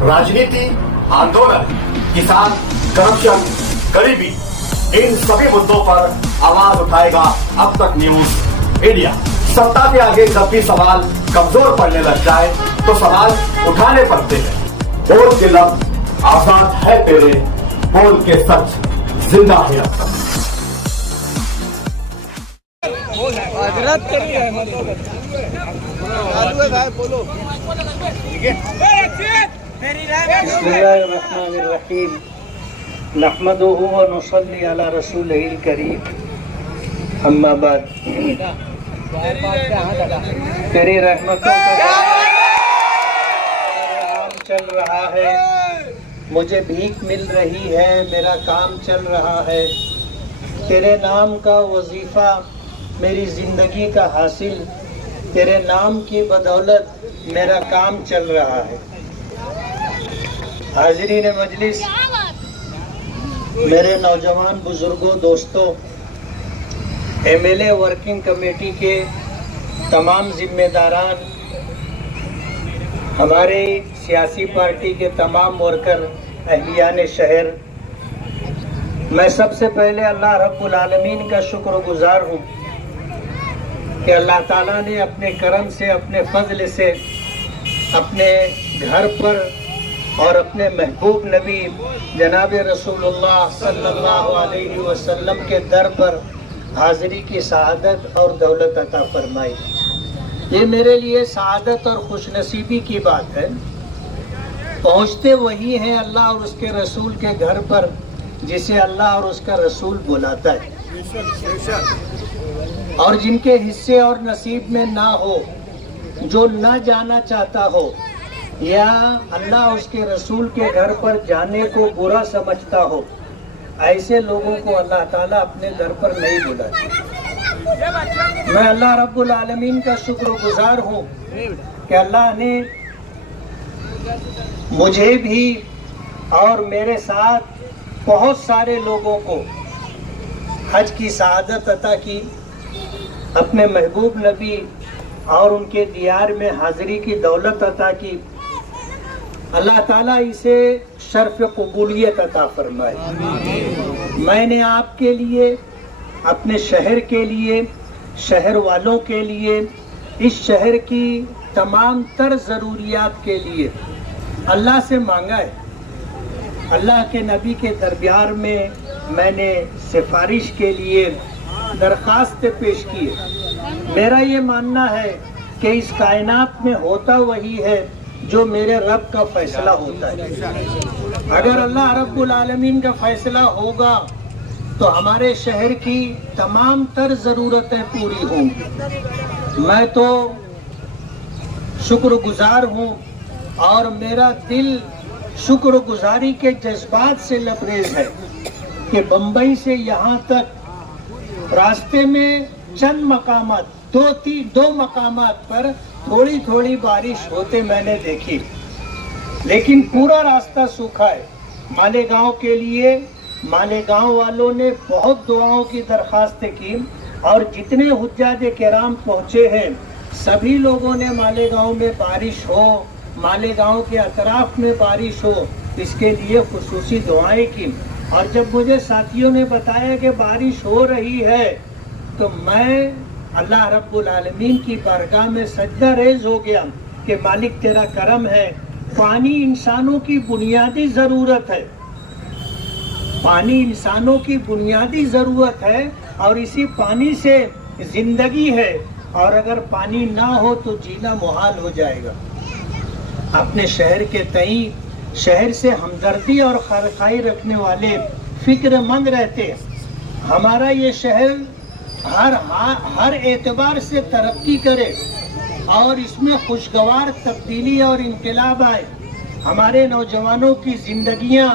राजनीति, आंदोलन, किसान, करप्शन, गरीबी, इन सभी मुद्दों पर आवाज उठाएगा अब तक न्यूज इंडिया। सत्ता के आगे जब भी सवाल कमजोर पड़ने लग जाए तो सवाल उठाने पड़ते हैं। बोल के लफ्ज आजाद है तेरे, बोल के सच जिंदा है अब तक। हजरत करी है बोलो। बिस्मिल्लाहिर्रहमानिर्रहीम, नहमदुहु व नुसल्ली अला रसूलिहिल करीम, अम्मा बाद। तेरी रहमतों का काम चल रहा है, मुझे भीख मिल रही है, मेरा काम चल रहा है। तेरे नाम का वजीफा मेरी जिंदगी का हासिल, तेरे नाम की बदौलत मेरा काम चल रहा है। हाज़रीन मजलिस, मेरे नौजवान बुजुर्गों, दोस्तों, एमएलए वर्किंग कमेटी के तमाम जिम्मेदारान, हमारे सियासी पार्टी के तमाम वर्कर, अहलियान शहर, मैं सबसे पहले अल्लाह रब्बुल आलमीन का शुक्रगुजार हूँ कि अल्लाह ताला ने अपने करम से, अपने फजल से अपने घर पर और अपने महबूब नबी जनाब रसूलुल्लाह सल्लल्लाहु अलैहि वसल्लम के दर पर हाज़िरी की सआदत और दौलत अता फरमाई। ये मेरे लिए सआदत और खुशनसीबी की बात है। पहुँचते वही हैं अल्लाह और उसके रसूल के घर पर जिसे अल्लाह और उसका रसूल बुलाता है, और जिनके हिस्से और नसीब में ना हो, जो ना जाना चाहता हो या अल्लाह उसके रसूल के घर पर जाने को बुरा समझता हो, ऐसे लोगों को अल्लाह ताला अपने दर पर नहीं बुलाता। मैं अल्लाह रब्बुल आलमीन का शुक्रगुजार हूँ कि अल्लाह ने मुझे भी और मेरे साथ बहुत सारे लोगों को हज की सआदत अता की, अपने महबूब नबी और उनके दियार में हाज़िरी की दौलत अता की। अल्लाह ताला इसे शर्फ कबूलियत अता फरमाए। मैंने आपके लिए, अपने शहर के लिए, शहर वालों के लिए, इस शहर की तमाम तर ज़रूरियात के लिए अल्लाह से मांगा है। अल्लाह के नबी के दरबार में मैंने सिफारिश के लिए दरख्वास्त पेश की है। मेरा ये मानना है कि इस कायनात में होता वही है जो मेरे रब का फैसला होता है। अगर अल्लाह रब्बुल आलमीन का फैसला होगा तो हमारे शहर की तमाम तर ज़रूरतें पूरी होंगी। मैं तो शुक्रगुजार हूँ और मेरा दिल शुक्रगुजारी के जज्बात से लबरेज है कि बम्बई से यहाँ तक रास्ते में चंद मकामात, दो मकामात पर थोड़ी थोड़ी बारिश होते मैंने देखी, लेकिन पूरा रास्ता सूखा है। मालेगांव के लिए मालेगांव वालों ने बहुत दुआओं की दरखास्तें की और जितने हुज्जाज किराम पहुँचे हैं सभी लोगों ने मालेगांव में बारिश हो, मालेगांव के अतराफ में बारिश हो, इसके लिए खुसूसी दुआएं की। और जब मुझे साथियों ने बताया कि बारिश हो रही है तो मैं अल्लाह रब्बुल आलमीन की बारगाह में सजदा रेज़ हो गया कि मालिक तेरा करम है। पानी इंसानों की बुनियादी ज़रूरत है, पानी इंसानों की बुनियादी ज़रूरत है और इसी पानी से ज़िंदगी है, और अगर पानी ना हो तो जीना मुहाल हो जाएगा। अपने शहर के तई, शहर से हमदर्दी और खैरखाई रखने वाले फिक्रमंद रहते हैं। हमारा ये शहर हर एतबार से तरक्की करे और इसमें खुशगवार तब्दीली और इनकलाब आए। हमारे नौजवानों की ज़िंदगियाँ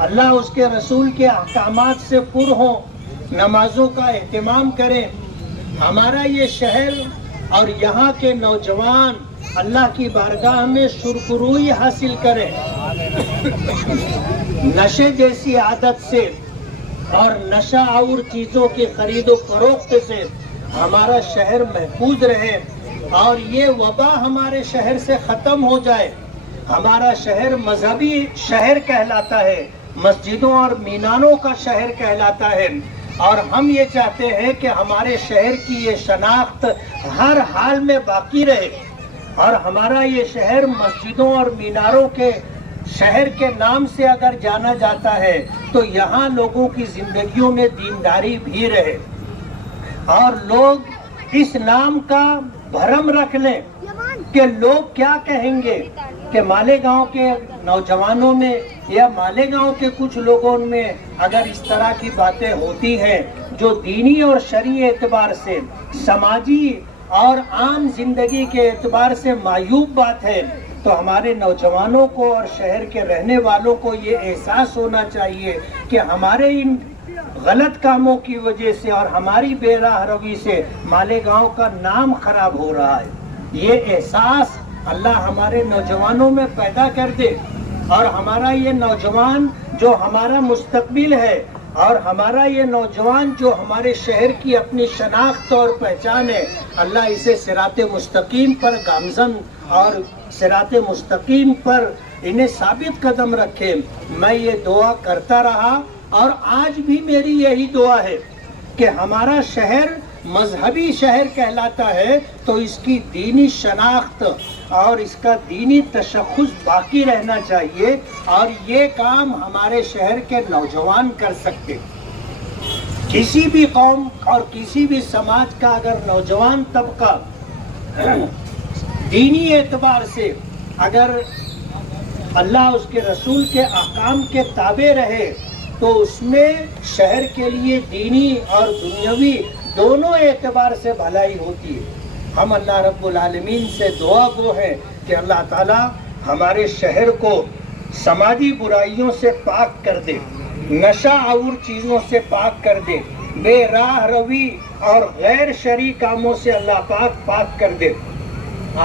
अल्लाह उसके रसूल के अहकामात से पुर हों, नमाजों का एहतमाम करें। हमारा ये शहर और यहाँ के नौजवान अल्लाह की बारगाह में शुरकुरूई हासिल करें। नशे जैसी आदत से और नशा और चीज़ों की खरीदो फरोख्त से हमारा शहर महफूज रहे और ये वबा हमारे शहर से ख़त्म हो जाए। ہمارا شہر مذہبی شہر کہلاتا ہے، مسجدوں اور میناروں کا شہر کہلاتا ہے، اور ہم یہ چاہتے ہیں کہ ہمارے شہر کی یہ شناخت ہر حال میں باقی رہے، اور ہمارا یہ شہر مسجدوں اور میناروں کے شہر کے نام سے اگر جانا جاتا ہے تو یہاں لوگوں کی زندگیوں میں دینداری بھی رہے، اور لوگ اس نام کا بھرم رکھ لیں کہ لوگ کیا کہیں گے، کہ مالیگاؤں کے نوجوانوں میں یا مالیگاؤں کے کچھ لوگوں میں اگر اس طرح کی باتیں ہوتی ہیں جو دینی اور شرعی اعتبار سے، سماجی اور عام زندگی کے اعتبار سے معیوب بات ہے، تو ہمارے نوجوانوں کو اور شہر کے رہنے والوں کو یہ احساس ہونا چاہیے کہ ہمارے ان غلط کاموں کی وجہ سے اور ہماری بے راہ روی سے مالیگاؤں کا نام خراب ہو رہا ہے۔ یہ احساس اللہ ہمارے نوجوانوں میں پیدا کر دے، اور ہمارا یہ نوجوان جو ہمارا مستقبل ہے، اور ہمارا یہ نوجوان جو ہمارے شہر کی اپنی شناخت اور پہچان ہے، اللہ اسے صراط مستقیم پر گامزن اور صراط مستقیم پر انہیں ثابت قدم رکھے۔ میں یہ دعا کرتا رہا، اور آج بھی میری یہی دعا ہے کہ ہمارا شہر مذہبی شہر کہلاتا ہے تو اس کی دینی شناخت اور اس کا دینی تشخص باقی رہنا چاہیے، اور یہ کام ہمارے شہر کے نوجوان کر سکتے۔ کسی بھی قوم اور کسی بھی سماج کا اگر نوجوان طبقہ دینی اعتبار سے اگر اللہ اس کے رسول کے احکام کے تابع رہے تو اس میں شہر کے لیے دینی اور دنیاوی دونوں اعتبار سے بھلائی ہوتی ہے۔ ہم اللہ رب العالمین سے دعا گو ہیں کہ اللہ تعالی ہمارے شہر کو سماجی برائیوں سے پاک کر دے، نشہ آور چیزوں سے پاک کر دے، بے راہ روی اور غیر شرعی کاموں سے اللہ پاک کر دے۔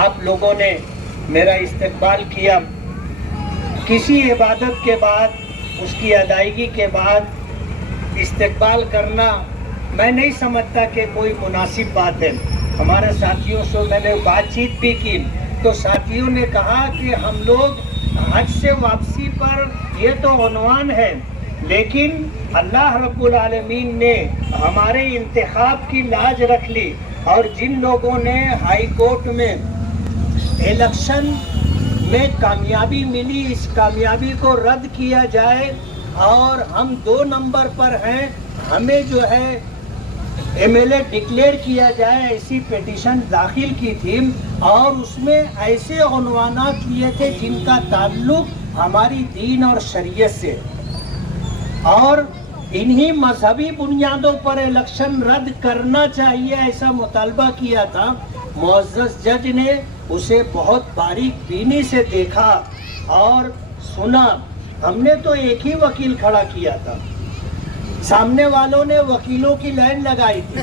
آپ لوگوں نے میرا استقبال کیا، کسی عبادت کے بعد، اس کی ادائیگی کے بعد استقبال کرنا میں نہیں سمجھتا کہ کوئی مناسب بات ہے۔ ہمارے ساتھیوں سے میں نے بات چیت بھی کی تو ساتھیوں نے کہا کہ ہم لوگ حج سے واپسی پر یہ تو عنوان ہے، لیکن اللہ رب العالمین نے ہمارے انتخاب کی لاج رکھ لی، اور جن لوگوں نے ہائی کورٹ میں الیکشن میں کامیابی ملی، اس کامیابی کو رد کیا جائے، اور ہم 2 نمبر پر ہیں، ہمیں جو ہے ایم ایل اے ڈکلیئر کیا جائے، ایسی پیٹیشن داخل کی تھی، اور اس میں ایسے عنوانات لیے تھے جن کا تعلق ہماری دین اور شریعت سے، اور انہی مذہبی بنیادوں پر الیکشن رد کرنا چاہیے ایسا مطالبہ کیا تھا۔ معزز جج نے اسے بہت باریک بینی سے دیکھا اور سنا۔ ہم نے تو ایک ہی وکیل کھڑا کیا تھا، سامنے والوں نے وکیلوں کی لائن لگائی تھی۔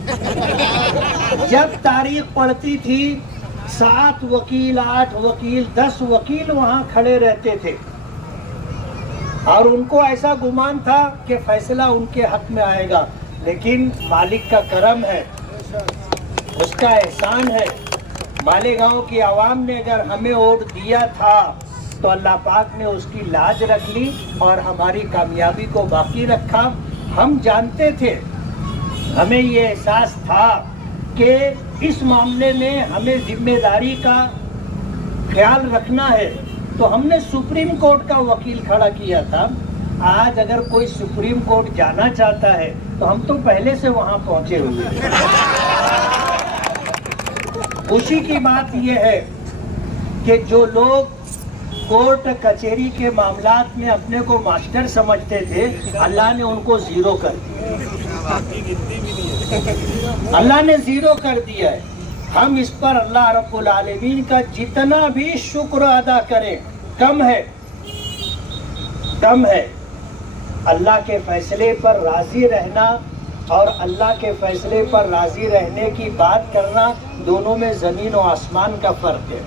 جب تاریخ پڑتی تھی 7 وکیل، 8 وکیل، 10 وکیل وہاں کھڑے رہتے تھے، اور ان کو ایسا گمان تھا کہ فیصلہ ان کے حق میں آئے گا، لیکن مالک کا کرم ہے، اس کا احسان ہے۔ مالیگاؤں کی عوام نے اگر ہمیں ووٹ دیا تھا تو اللہ پاک نے اس کی لاج رکھ لی اور ہماری کامیابی کو باقی رکھا۔ ہم جانتے تھے، ہمیں یہ احساس تھا کہ اس معاملے میں ہمیں ذمہ داری کا خیال رکھنا ہے، تو ہم نے سپریم کورٹ کا وکیل کھڑا کیا تھا۔ آج اگر کوئی سپریم کورٹ جانا چاہتا ہے تو ہم تو پہلے سے وہاں پہنچے ہوئے۔ خوشی کی بات یہ ہے کہ جو لوگ کورٹ کچہری کے معاملات میں اپنے کو ماسٹر سمجھتے تھے، اللہ نے ان کو زیرو کر دیا، اللہ نے زیرو کر دیا ہے۔ ہم اس پر اللہ رب العالمین کا جتنا بھی شکر ادا کریں کم ہے، کم ہے۔ اللہ کے فیصلے پر راضی رہنا اور اللہ کے فیصلے پر راضی رہنے کی بات کرنا، دونوں میں زمین و آسمان کا فرق ہے۔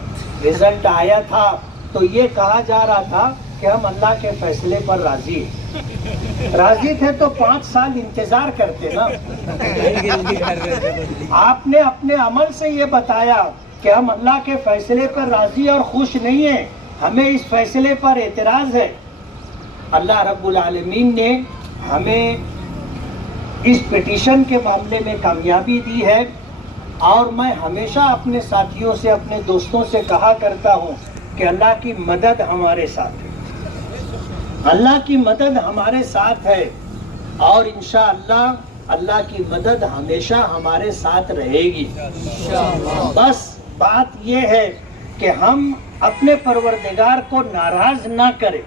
رزلٹ آیا تھا تو یہ کہا جا رہا تھا کہ ہم اللہ کے فیصلے پر راضی ہیں۔ راضی تھے تو 5 سال انتظار کرتے نا۔ آپ نے اپنے عمل سے یہ بتایا کہ ہم اللہ کے فیصلے پر راضی اور خوش نہیں ہیں، हमें इस फैसले पर एतराज़ है। अल्लाह रब्बुल आलमीन ने हमें इस पिटीशन के मामले में कामयाबी दी है, और मैं हमेशा अपने साथियों से, अपने दोस्तों से कहा करता हूँ कि अल्लाह की मदद हमारे साथ है, अल्लाह की मदद हमारे साथ है, और इंशाअल्लाह अल्लाह की मदद हमेशा हमारे साथ रहेगी। बस बात ये है कि हम अपने परवरदिगार को नाराज ना करें,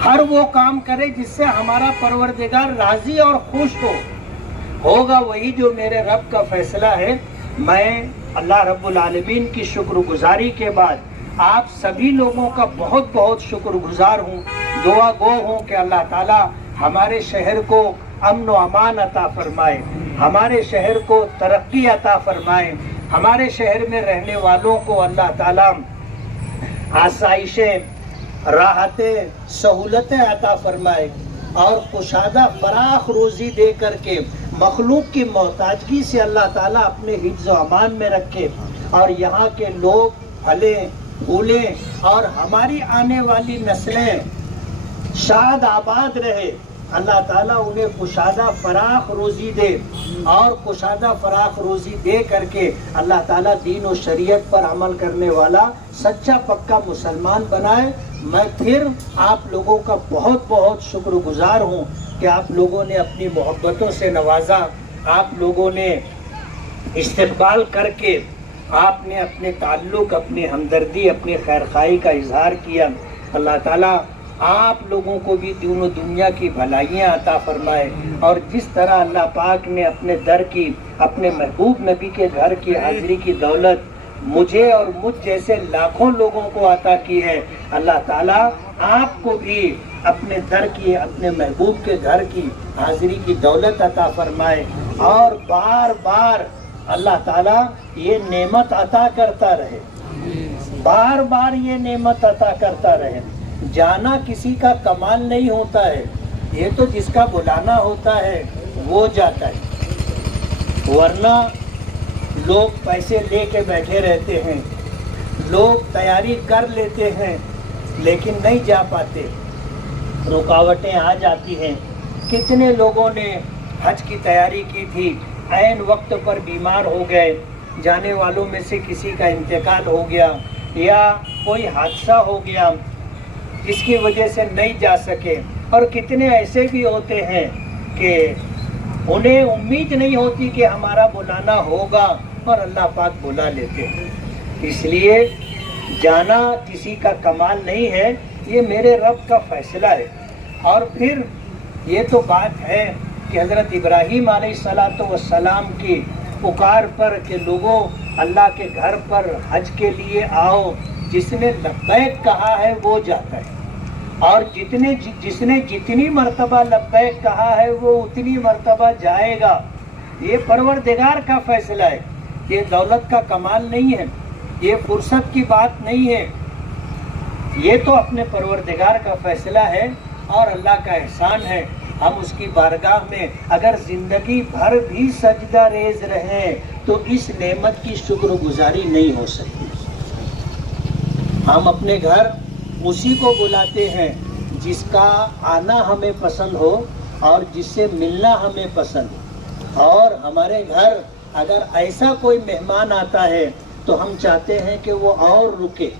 हर वो काम करें जिससे हमारा परवरदिगार राजी और खुश होगा वही जो मेरे रब का फैसला है। मैं अल्लाह रब्बुल आलमीन की शुक्रगुजारी के बाद आप सभी लोगों का बहुत बहुत शुक्रगुजार हूँ, दुआ गो हूँ कि अल्लाह ताला हमारे शहर को अमन व अमान अता फरमाए, हमारे शहर को तरक्की अता फरमाए, हमारे शहर में रहने वालों को अल्लाह ताला आसाइशें, राहतें, सहूलतें अता फरमाए, और कुशादा फराख रोज़ी दे करके मखलूक की मोहताजगी से अल्लाह ताला अपने हिफ्ज़ व अमान में रखे, और यहाँ के लोग फले फूले और हमारी आने वाली नस्लें शाद आबाद रहे। अल्लाह ताला उन्हें कुशादा फराख रोज़ी दे, और कुशादा फराख रोज़ी दे करके अल्लाह ताला दीन और शरीयत पर अमल करने वाला सच्चा पक्का मुसलमान बनाए। मैं फिर आप लोगों का बहुत बहुत शुक्रगुजार हूँ कि आप लोगों ने अपनी मोहब्बतों से नवाजा, आप लोगों ने इस्तक़बाल करके आपने अपने ताल्लुक़, अपनी हमदर्दी, अपनी खैरखाई का इजहार किया। अल्लाह ताला आप लोगों को भी तीनों दुनिया की भलाइयाँ अता फरमाए, और जिस तरह अल्लाह पाक ने अपने दर की, अपने महबूब नबी के घर की हाजिरी की दौलत मुझे और मुझ जैसे लाखों लोगों को अता की है, अल्लाह ताला आपको भी अपने दर की, अपने महबूब के घर की हाजिरी की दौलत अता फरमाए, और बार बार अल्लाह ताला ये नेमत अता करता रहे, बार बार ये नेमत अता करता रहे। जाना किसी का कमाल नहीं होता है, ये तो जिसका बुलाना होता है वो जाता है, वरना लोग पैसे लेके बैठे रहते हैं, लोग तैयारी कर लेते हैं लेकिन नहीं जा पाते, रुकावटें आ जाती हैं। कितने लोगों ने हज की तैयारी की थी, ऐन वक्त पर बीमार हो गए, जाने वालों में से किसी का इंतकाल हो गया या कोई हादसा हो गया जिसकी वजह से नहीं जा सके, और कितने ऐसे भी होते हैं कि उन्हें उम्मीद नहीं होती कि हमारा बुलाना होगा और अल्लाह पाक बुला लेते हैं। इसलिए जाना किसी का कमाल नहीं है, ये मेरे रब का फैसला है। और फिर ये तो बात है कि हज़रत इब्राहीम अलैहिस्सलाम की पुकार पर कि लोगों अल्लाह के घर पर हज के लिए आओ, जिसने लब्बैक कहा है वो जाता है, और जिसने जितनी मर्तबा लब्बैक कहा है वो उतनी मर्तबा जाएगा। ये परवरदिगार का फैसला है, ये दौलत का कमाल नहीं है, ये फुर्सत की बात नहीं है, ये तो अपने परवरदिगार का फैसला है और अल्लाह का एहसान है। हम उसकी बारगाह में अगर ज़िंदगी भर भी सजदा रेज रहें तो इस नेमत की शुक्रगुजारी नहीं हो सकती। हम अपने घर उसी को बुलाते हैं जिसका आना हमें पसंद हो और जिससे मिलना हमें पसंद हो, और हमारे घर अगर ऐसा कोई मेहमान आता है तो हम चाहते हैं कि वो और रुके,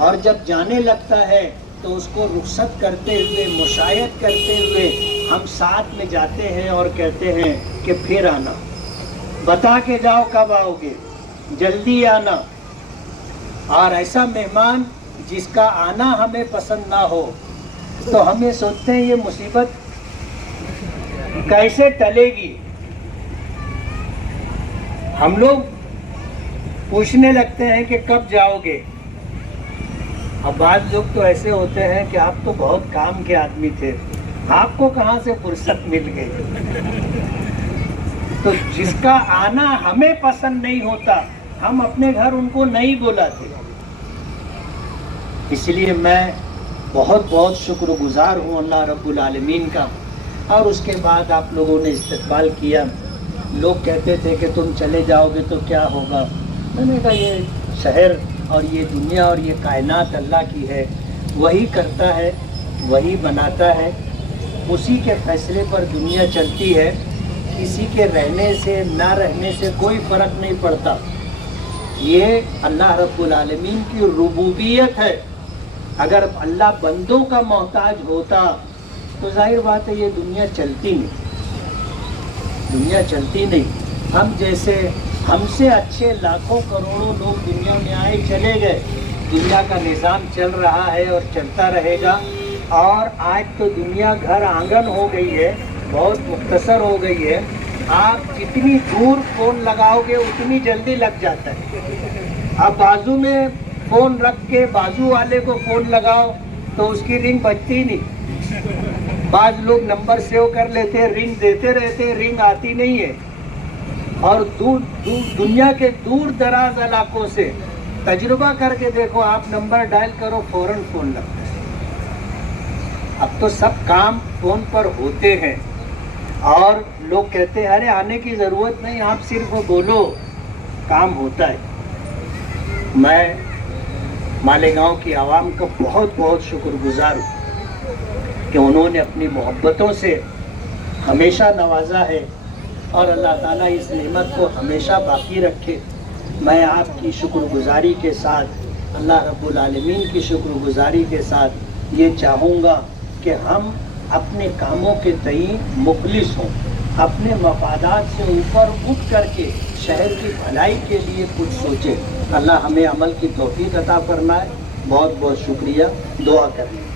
और जब जाने लगता है तो उसको रुखसत करते हुए, मुशायत करते हुए हम साथ में जाते हैं और कहते हैं कि फिर आना, बता के जाओ कब आओगे, जल्दी आना। और ऐसा मेहमान जिसका आना हमें पसंद ना हो तो हमें सोचते हैं ये मुसीबत कैसे टलेगी। हम लोग पूछने लगते हैं कि कब जाओगे। अब बाद लोग तो ऐसे होते हैं कि आप तो बहुत काम के आदमी थे, आपको कहाँ से फुर्सत मिल गई। तो जिसका आना हमें पसंद नहीं होता हम अपने घर उनको नहीं बुलाते। इसलिए मैं बहुत बहुत शुक्रगुजार हूँ अल्लाह रब्बुल आलमीन का। और उसके बाद आप लोगों ने इस्तक़बाल किया। लोग कहते थे कि तुम चले जाओगे तो क्या होगा। मैंने कहा ये शहर اور یہ دنیا اور یہ کائنات اللہ کی ہے، وہی کرتا ہے، وہی بناتا ہے، اسی کے فیصلے پر دنیا چلتی ہے، کسی کے رہنے سے نہ رہنے سے کوئی فرق نہیں پڑتا۔ یہ اللہ رب العالمین کی ربوبیت ہے۔ اگر اللہ بندوں کا محتاج ہوتا تو ظاہر بات ہے یہ دنیا چلتی نہیں، دنیا چلتی نہیں۔ ہم جیسے ہم سے اچھے لاکھوں کروڑوں لوگ دنیا میں آئے چلے گئے، دنیا کا نظام چل رہا ہے اور چلتا رہے گا۔ اور آج تو دنیا گھر آنگن ہو گئی ہے، بہت مختصر ہو گئی ہے۔ آپ جتنی دور فون لگاؤ گے اتنی جلدی لگ جاتا ہے۔ آپ بازو میں فون رکھ کے بازو والے کو فون لگاؤ تو اس کی رنگ بجتی نہیں۔ بعض لوگ نمبر سیو کر لیتے ہیں، رنگ دیتے رہتے ہیں، رنگ آتی نہیں ہے۔ اور دنیا کے دور دراز علاقوں سے تجربہ کر کے دیکھو، آپ نمبر ڈائل کرو فوراً فون لگتا ہے۔ اب تو سب کام فون پر ہوتے ہیں، اور لوگ کہتے ہیں ارے آنے کی ضرورت نہیں، آپ صرف بولو، کام ہوتا ہے۔ میں مالیگاؤں کی عوام کا بہت بہت شکر گزار ہوں کہ انہوں نے اپنی محبتوں سے ہمیشہ نوازا ہے، اور اللہ تعالیٰ اس نعمت کو ہمیشہ باقی رکھے۔ میں آپ کی شکر گزاری کے ساتھ، اللہ رب العالمین کی شکر گزاری کے ساتھ یہ چاہوں گا کہ ہم اپنے کاموں کے تئیں مخلص ہوں، اپنے مفادات سے اوپر اٹھ کر کے شہر کی بھلائی کے لیے کچھ سوچیں۔ اللہ ہمیں عمل کی توفیق عطا فرمائے۔ بہت بہت شکریہ، دعا کریں۔